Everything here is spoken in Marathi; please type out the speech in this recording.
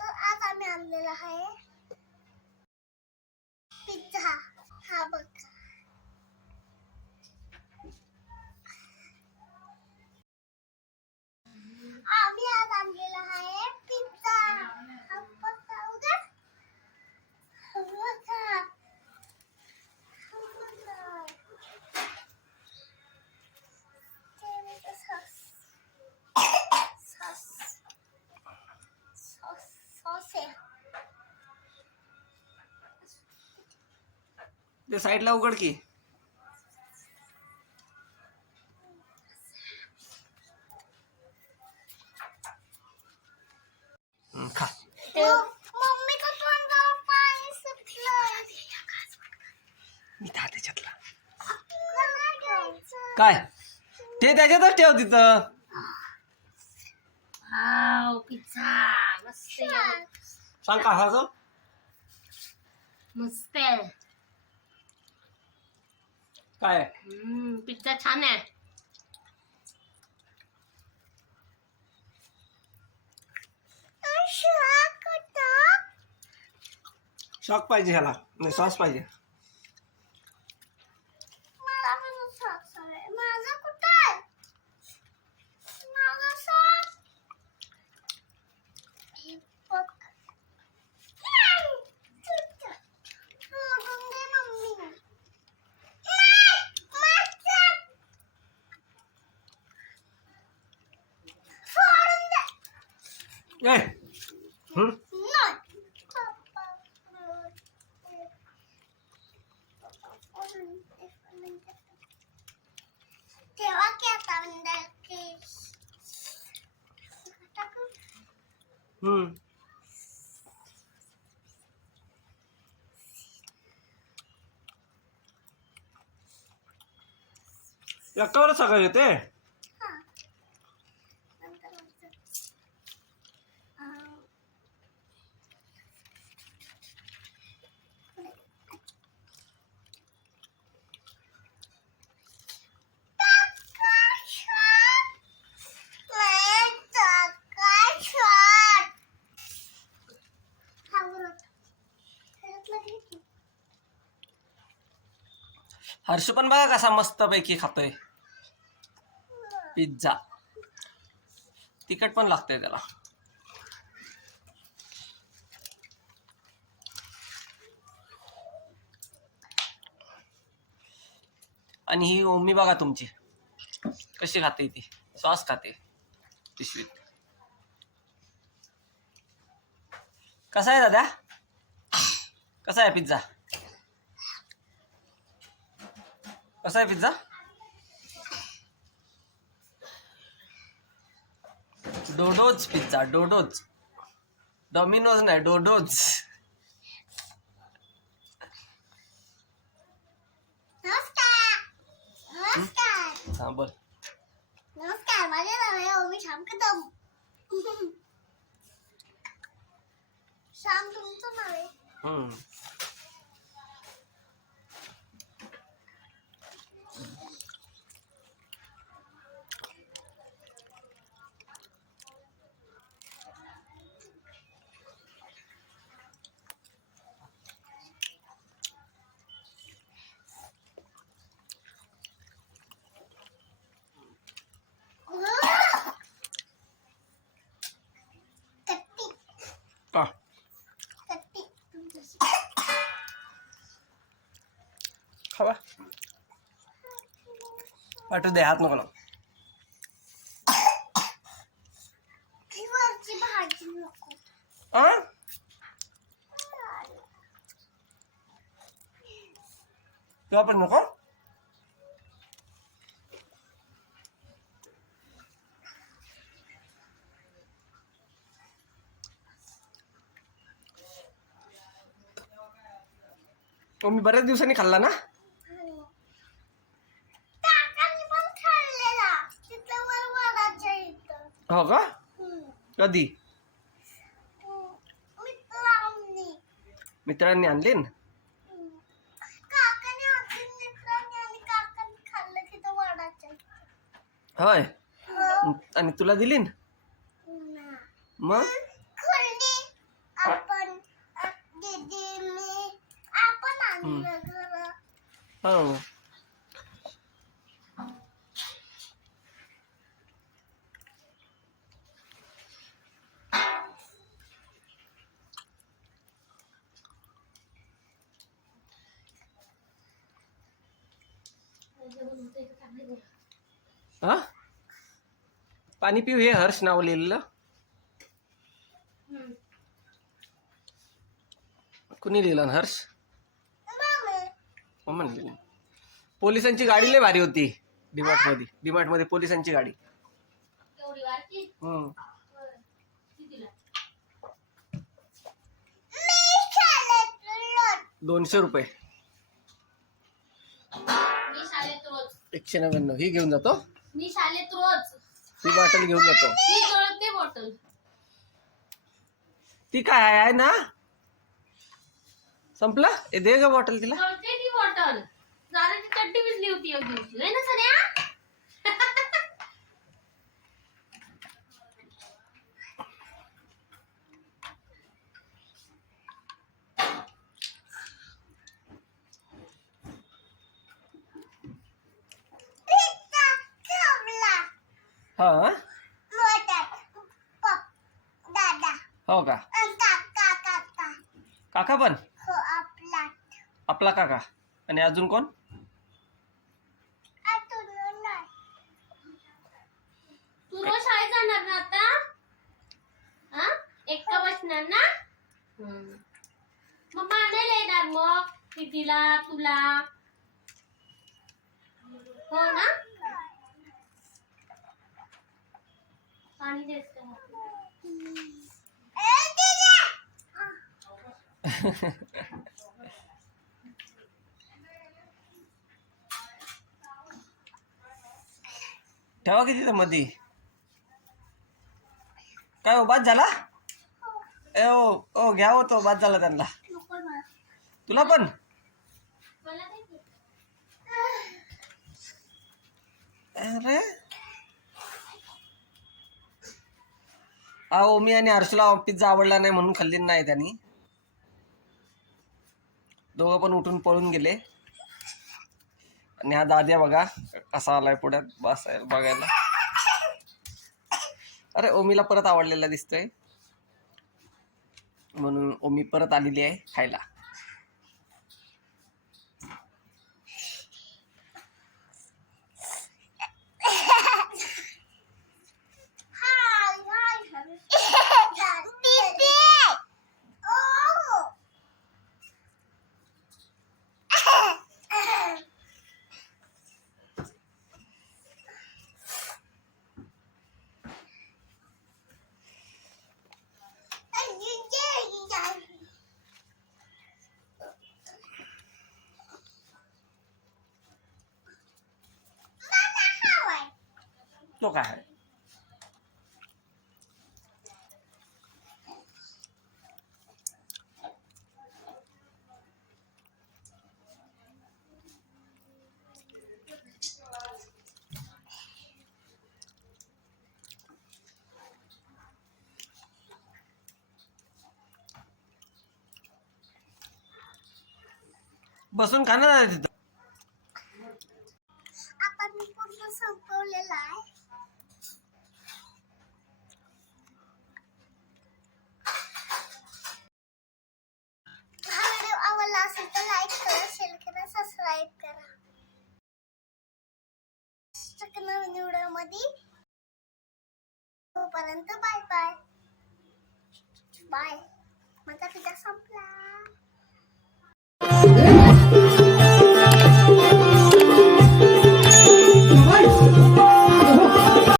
तर आज आम्ही आणलेला आहे पिझ्झा हा बघा आम्ही आज आणलेला आहे पिझ्झा हा बघा उघड. हा बघा. हा बघा. Tomato sauce. Sauce. Sauce. Sauce आहे. ते साईडला उघड की. खा. मी खा त्याच्यातला. काय? ते त्याच्यातच ठेव तिथं. सांग का हा मस्त आहे. काय? हम्म, पिझ्झा छान आहे. शाक पाहिजे ह्याला. नाही सॉस पाहिजे. दे. ए हम्म, नाही. पप्पा. तेव्हा की आता म्हणजे हर्ष पण बघा कसा मस्त पैकी खातोय. पिझ्झा. तिखट पण लागतंय त्याला. आणि ही ओमी बघा तुमची. कशी खाते ती? सॉस खाते. पिशवीत. कसा आहे दादा? कसा आहे पिझ्झा? कसा आहे pizza? Dodo's pizza Dodo's. Domino's नाही डोडोज. नमस्कार. नमस्कार. हा? बोल. नमस्कार माझे नाव आहे ओमी श्याम कदम श्याम तुमचं नाव आहे? खावा. वाटू दे हात नको ही आ? तुला पण नको? तो मी बऱ्याच दिवसांनी खाल्ला ना? हो का. कधी. मित्रांनी. आणली ना? होय? हो. आणि तुला दिली ना. मग? हो. हा? पाणी पिऊ हे हर्ष नाव लिहिलेलं कुणी लिहिलं हर्ष? मम्मा लिहिलं. पोलिसांची गाडी लय भारी होती. डिमार्टमध्ये डिमार्टमध्ये पोलिसांची गाडी. हम्म. दोनशे रुपये. एकशे नव्याण्णव ही घेऊन जातो. मी शाळेत रोज. ही बॉटल घेऊन जातो. मी बॉटल ती काय आहे ना? संपलं? दे ग बॉटल तिला. जळते ती बॉटल दादाची चड्डी भिजली होती एक दिवशी. है ना सन्या पिझ्झा ठेवला हा? दादा. हो का? काका काका. काका पण? हो आपला. आपला काका. आणि अजून कोण? आतून नाही. तू रोज शाळेत जाणार ना आता? हा? एकटा बसणार ना. मग येणार मग कितीला तुला? हो ना? पाणी ठेवा किती तिथं मध्ये काय हो बाद झाला? ए ओ ओ घ्या हो तो बाद झाला त्यांना. तुला पण. अरे अहो मी आणि हर्षला पिझ्झा आवडला नाही म्हणून खाल्ली नाही त्यांनी. दोघं पण उठून पळून गेले. आणि हा दाद्या बघा कसा आलाय पुढ्यात बस बघायला. अरे ओमीला परत आवडलेला दिसतोय. म्हणून ओमी परत आलेली आहे खायला हाय हाय दीदी ओ तो काय आहे बसून खाणार आहे तिथं? आपण पूर्ण संपवलेला आहे. व्हिडिओ लाईक करा शेअर करा सबस्क्राईब करा. तोपर्यंत बाय बाय बाय माझा पिझ्झा संपला.